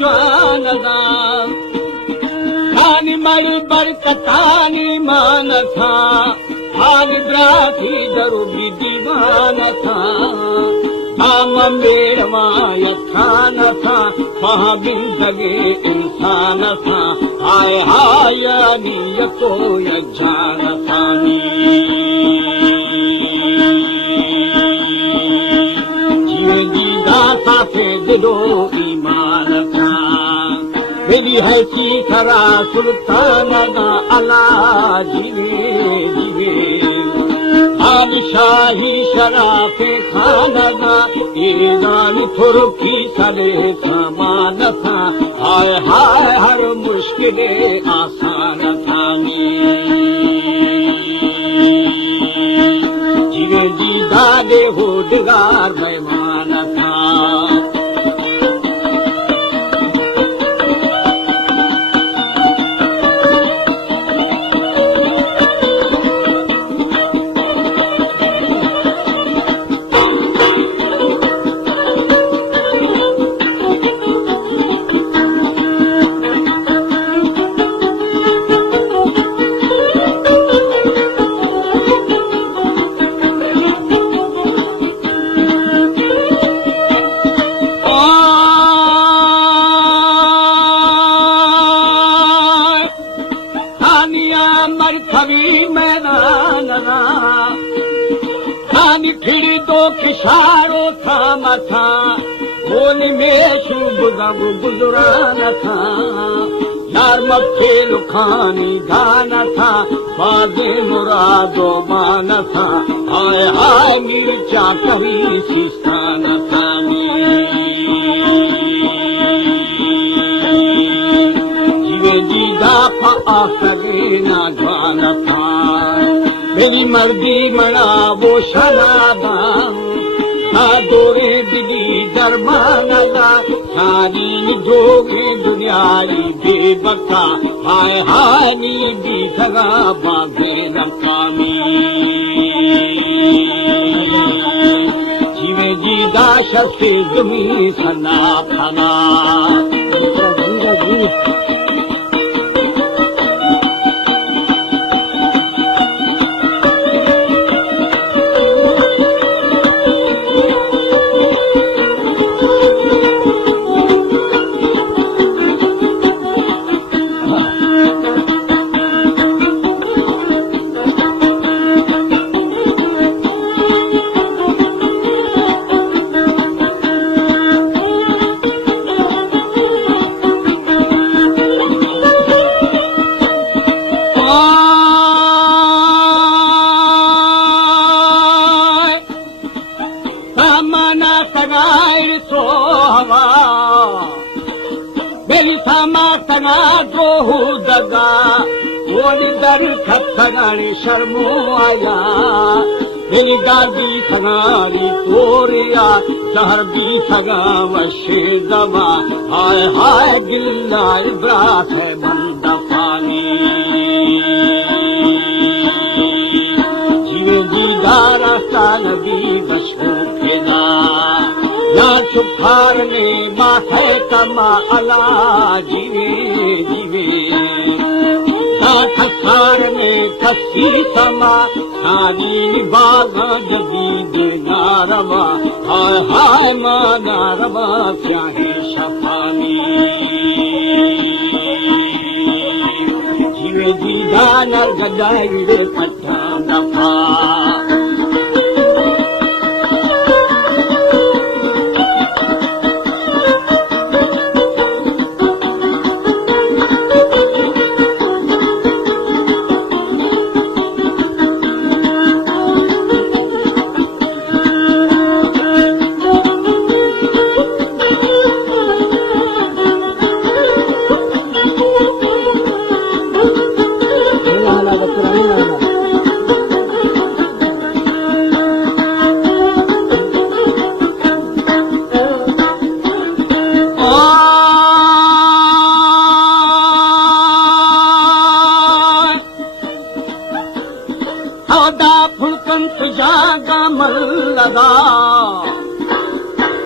जवान थानी मर बरकतानी मान था हाल ब्राथी दरु भी दीवान था धाम मेरवा यथान था महाबिंदगे इंसान था हाय हाय नियतो यजान थानी जीवे जीदा साथे दिलो ईमान था मेरी है खरा सुल्तान दा अला जीवे जीवे बादशाही शराफे खाना दा ईरान थुरकी सले सामान था हाय हाय हर मुश्किले आसान थानी जीवे जी दादे होडगार मेहमान था खिशारो था मथा बोली में शुभ गब गुजरान था यार मक्खे लुखानी धान था बाजे मुरादो मान था हाय हाय मिर्चा कभी सिस्तान था जीवे जी दाफा आखरे ना जवान था मेरी मर्दी मना वो शराबा दोरे दिली दरबाना सारी जोगे दुनियारी बेबका हाय हाय नी भी धगा बागे रकामी जीवे जी दाश से जमी सना फना शर्मो आया मेरी दादी सगारी तोरिया शहर भी सगा वशे दवा हाय हाय गिल्ला इब्रात है बंद पानी जीवे जीदारा साल भी बशो खेला या सुखार ने माथे कमा अला जीवे जीवे खसार में खसी समा सारी बागा जगी दे नारवा हाय हाय माँ नारवा क्या है शफानी जीवे जी दानर गदाई रे पट्टा दफा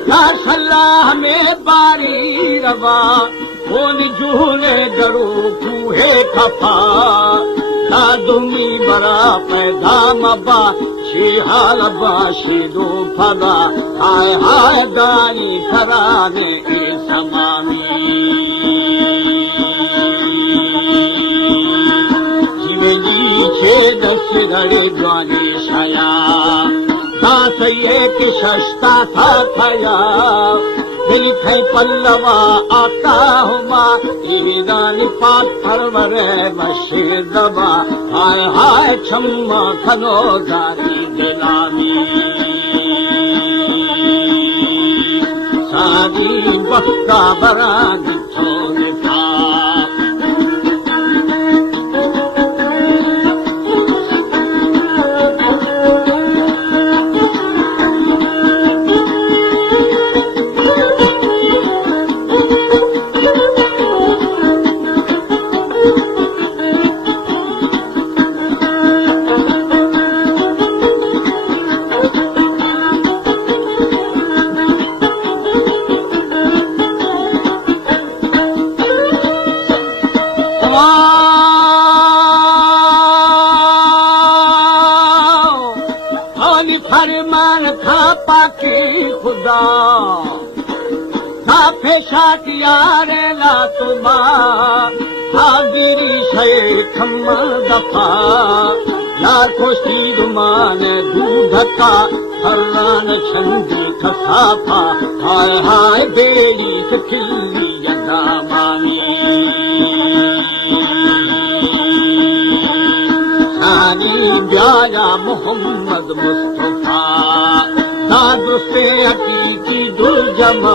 या सलाह में बारी रवा ओन जूने डरो कूहे खफा दादुमी बरा पैदा मबा शेहाल बाशिदो फगा हाय हाय दानी खराने ए समामी जीवनी छेद सिरड़े द्वाने छाया दास एक शस्ता था खया दिल थे पल्लवा आता हुआ ईरानी पाक परवरे मशीर दबा हाय हाय छम्मा खनो जाती गिलामी सारी वक्ता बरा दिखोने था फरमान था पाकी खुदा था फेशाकिया रे ला तुमा हागिरी शे खम्मा दफा लाखों शीरुमान दूधका हरान छंदी खसाफा हाय हाय बेड़ी सखिली यदा मानी ब्याया मोहम्मद मुस्तफा दादुस्ते हकीकी दुर्जमा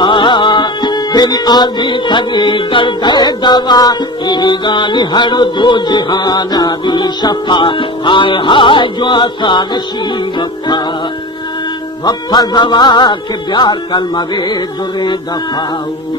तेरी आदि थगी दर्द दवा ईरानी हर दो जहाना भी शफा हाय हाय जो आसा नशी वफा दवा के प्यार कल मरे दुरे दफाऊ